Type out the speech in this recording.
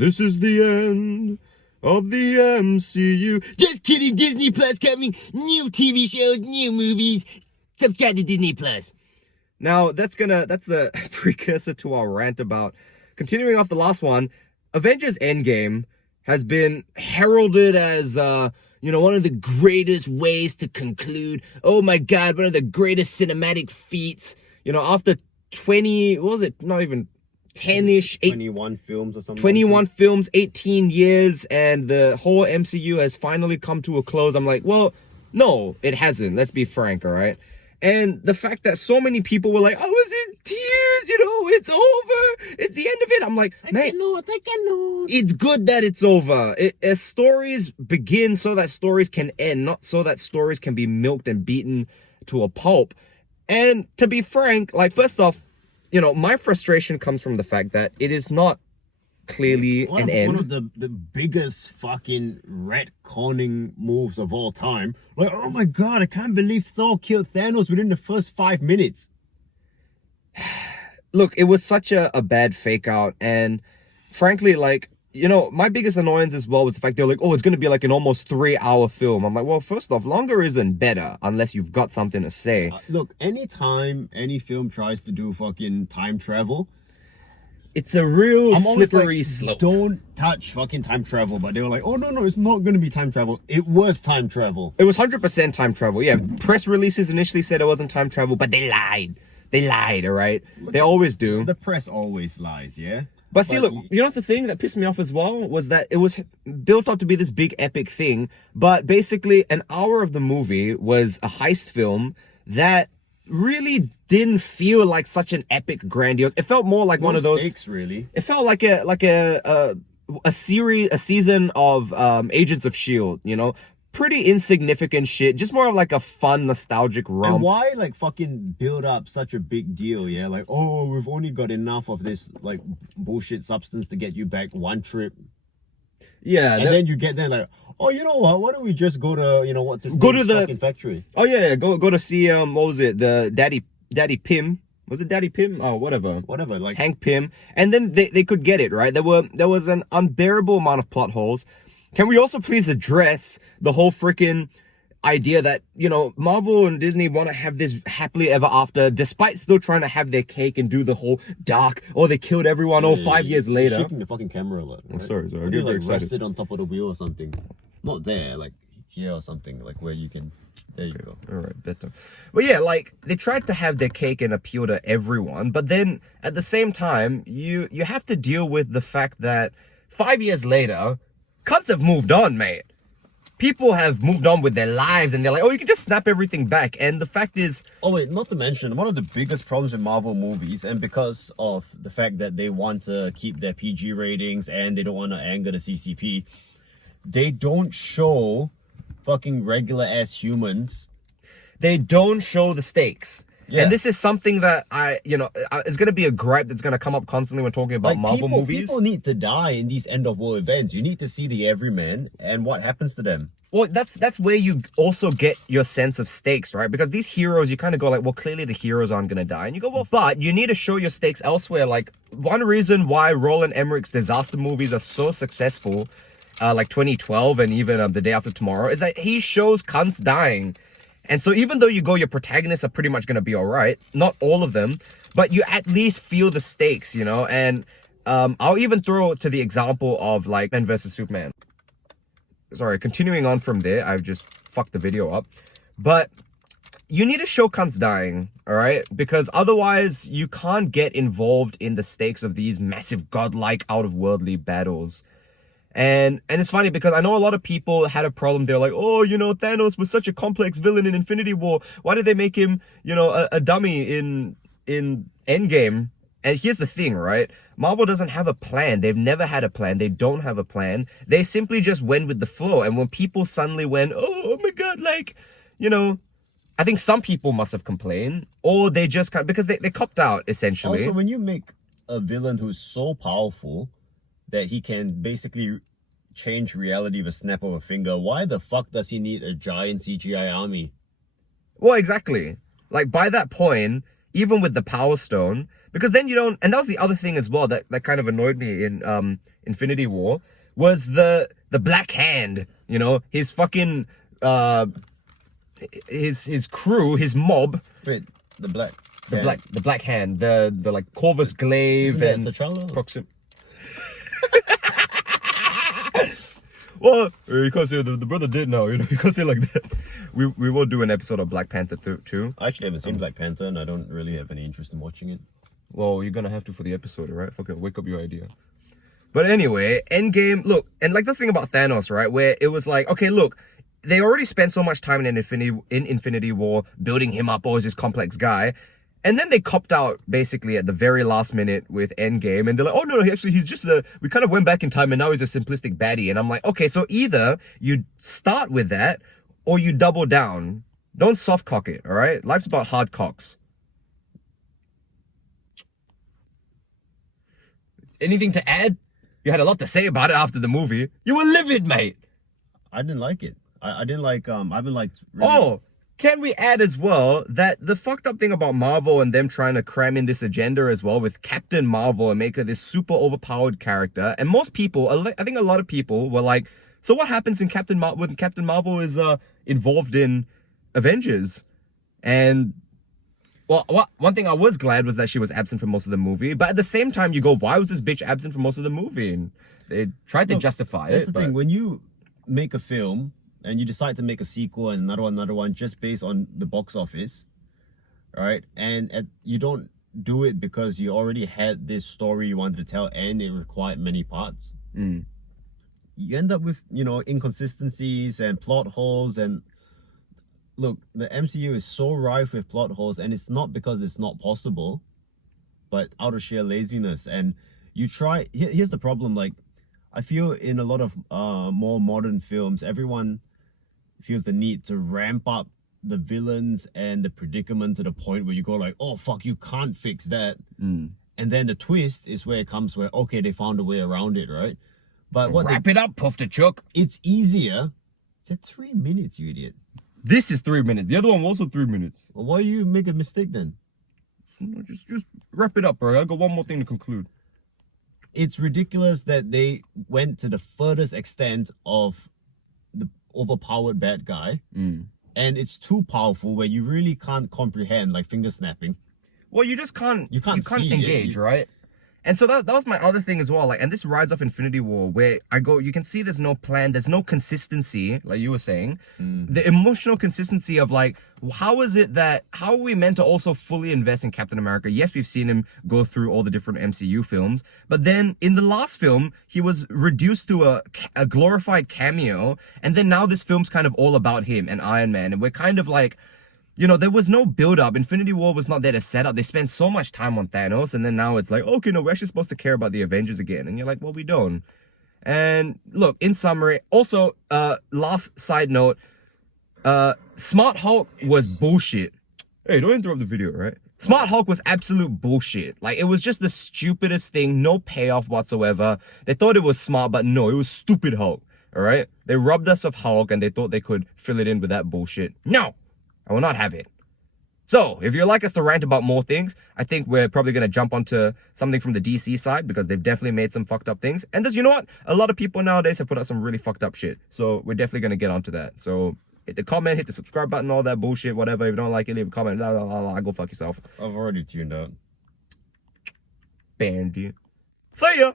This is the end of the MCU. Just kidding, Disney Plus coming. New TV shows, new movies. Subscribe to Disney Plus. Now, that's the precursor to our rant about, continuing off the last one, Avengers Endgame has been heralded as, one of the greatest ways to conclude. Oh my God, one of the greatest cinematic feats. After 20, what was it? Not even 10-ish. 21 films or something. 21 films, 18 years, and the whole MCU has finally come to a close. I'm like, well, no, it hasn't. Let's be frank, all right? And the fact that so many people were like, I was in tears, it's over. It's the end of it. I'm like, I cannot. It's good that it's over. Stories begin so that stories can end, not so that stories can be milked and beaten to a pulp. And to be frank, first off, my frustration comes from the fact that it is not clearly an end. One of the biggest fucking retconning moves of all time. Like, oh my God, I can't believe Thor killed Thanos within the first 5 minutes. Look, it was such a bad fake out, and frankly, my biggest annoyance as well was the fact they were like, oh, it's going to be like an almost 3-hour film. I'm like, well, first off, longer isn't better unless you've got something to say. Look, anytime any film tries to do fucking time travel, it's a real slippery slope. Don't touch fucking time travel. But they were like, oh, no, it's not going to be time travel. It was time travel. It was 100% time travel. Yeah, press releases initially said it wasn't time travel, but they lied. They lied, all right? They always do. The press always lies, yeah? But see, look, what's the thing that pissed me off as well was that it was built up to be this big epic thing, but basically an hour of the movie was a heist film that really didn't feel like such an epic, grandiose. It felt more like one of those stakes, really. It felt like a season of Agents of S.H.I.E.L.D., pretty insignificant shit, just more of like a fun nostalgic romp. And why fucking build up such a big deal? Yeah, like, oh, we've only got enough of this bullshit substance to get you back one trip. Yeah, and then you get there like, oh, you know what, why don't we just go to what's his go to the fucking factory? Oh yeah, go to see what was it, the Daddy Pym. Was it Daddy Pym? Oh, whatever, like Hank Pym. And then they could get it right. There was an unbearable amount of plot holes. Can we also please address the whole freaking idea that, Marvel and Disney want to have this happily ever after, despite still trying to have their cake and do the whole dark, or they killed everyone, 5 years later. Shaking the fucking camera a lot. Right? I'm sorry. I get very excited. Rested on top of the wheel or something. Not there, here or something, where you can. There you go. All right, better. But yeah, they tried to have their cake and appeal to everyone, but then at the same time, you have to deal with the fact that 5 years later, cunts have moved on, mate. People have moved on with their lives, and they're like, oh, you can just snap everything back. And the fact is... Oh, wait, not to mention, one of the biggest problems with Marvel movies, and because of the fact that they want to keep their PG ratings and they don't want to anger the CCP, they don't show fucking regular-ass humans. They don't show the stakes. Yeah. And this is something that it's going to be a gripe that's going to come up constantly when talking about Marvel movies. People need to die in these end-of-war events. You need to see the everyman and what happens to them. Well, that's where you also get your sense of stakes, right? Because these heroes, you kind of go like, well, clearly the heroes aren't going to die. And you go, well, but you need to show your stakes elsewhere. Like, one reason why Roland Emmerich's disaster movies are so successful, like 2012 and even The Day After Tomorrow, is that he shows cunts dying. And so even though your protagonists are pretty much going to be all right, not all of them, but you at least feel the stakes, and I'll even throw to the example of Man vs. Superman. Sorry, continuing on from there, I've just fucked the video up. But you need to show cunts dying, all right? Because otherwise you can't get involved in the stakes of these massive godlike out-of-worldly battles. And it's funny because I know a lot of people had a problem. They're like, oh, Thanos was such a complex villain in Infinity War. Why did they make him, a dummy in Endgame? And here's the thing, right? Marvel doesn't have a plan. They've never had a plan. They don't have a plan. They simply just went with the flow. And when people suddenly went, oh my God, I think some people must have complained, or they just because they copped out, essentially. Also, when you make a villain who's so powerful that he can basically change reality with a snap of a finger, why the fuck does he need a giant CGI army? Well, exactly. By that point, even with the Power Stone, because then you don't. And that was the other thing as well that kind of annoyed me in Infinity War, was the Black Hand. You know, his fucking his crew, his mob. Wait, the Black. The Black Hand, the like Corvus Glaive and Proxim. Well, you can't say the brother did now, you know, you can't say like that. We will do an episode of Black Panther too. I actually haven't seen Black Panther and I don't really have any interest in watching it. Well, you're gonna have to for the episode, right? Fucking wake up your idea. But anyway, Endgame, look, and like the thing about Thanos, right? Where it was like, okay, look, they already spent so much time in Infinity War building him up as this complex guy. And then they copped out basically at the very last minute with Endgame, and they're like, oh no, he's just we kind of went back in time and now he's a simplistic baddie. And I'm like, okay, so either you start with that or you double down. Don't soft cock it, all right? Life's about hard cocks. Anything to add? You had a lot to say about it after the movie. You were livid, mate. I didn't like it. I didn't like, I haven't liked... Really... Oh! Can we add as well that the fucked up thing about Marvel and them trying to cram in this agenda as well with Captain Marvel and make her this super overpowered character, and most people, I think a lot of people were like, so what happens in when Captain Marvel is involved in Avengers? And well, one thing I was glad was that she was absent for most of the movie, but at the same time you go, why was this bitch absent for most of the movie? And they tried to justify it. That's the thing, when you make a film and you decide to make a sequel and another one just based on the box office, right? And you don't do it because you already had this story you wanted to tell and it required many parts. You end up with, you know, inconsistencies and plot holes. And look, the MCU is so rife with plot holes, and it's not because it's not possible, but out of sheer laziness. And you try, here's the problem, like, I feel in a lot of more modern films, everyone feels the need to ramp up the villains and the predicament to the point where you go like, oh fuck, you can't fix that. And then the twist is where it comes where, okay, they found a way around it, right? But what wrap it up, Puff the Chuck. It's easier. It's at 3 minutes, you idiot. This is 3 minutes. The other one was also 3 minutes. Well, why you make a mistake then? Just wrap it up, bro. I got one more thing to conclude. It's ridiculous that they went to the furthest extent of the overpowered bad guy, and it's too powerful where you really can't comprehend, like finger snapping. Well, you just can't. You can't engage, right? And so that was my other thing as well. Like, and this rides off Infinity War, where I go, you can see there's no plan, there's no consistency, like you were saying. The emotional consistency of like, how are we meant to also fully invest in Captain America? Yes, we've seen him go through all the different MCU films, but then in the last film, he was reduced to a glorified cameo, and then now this film's kind of all about him and Iron Man, and we're kind of like, you know, there was no build-up. Infinity War was not there to set up. They spent so much time on Thanos, and then now it's like, okay, no, we're actually supposed to care about the Avengers again. And you're like, well, we don't. And look, in summary, also, last side note, Smart Hulk was bullshit. Hey, don't interrupt the video, right? Smart Hulk was absolute bullshit. Like, it was just the stupidest thing, no payoff whatsoever. They thought it was smart, but no, it was stupid Hulk, all right? They robbed us of Hulk, and they thought they could fill it in with that bullshit. No! I will not have it. So, if you'd like us to rant about more things, I think we're probably going to jump onto something from the DC side, because they've definitely made some fucked up things. And you know what? A lot of people nowadays have put out some really fucked up shit. So, we're definitely going to get onto that. So, hit the comment, hit the subscribe button, all that bullshit, whatever. If you don't like it, leave a comment. Blah, blah, blah, blah. Go fuck yourself. I've already tuned out. Bandit. See ya!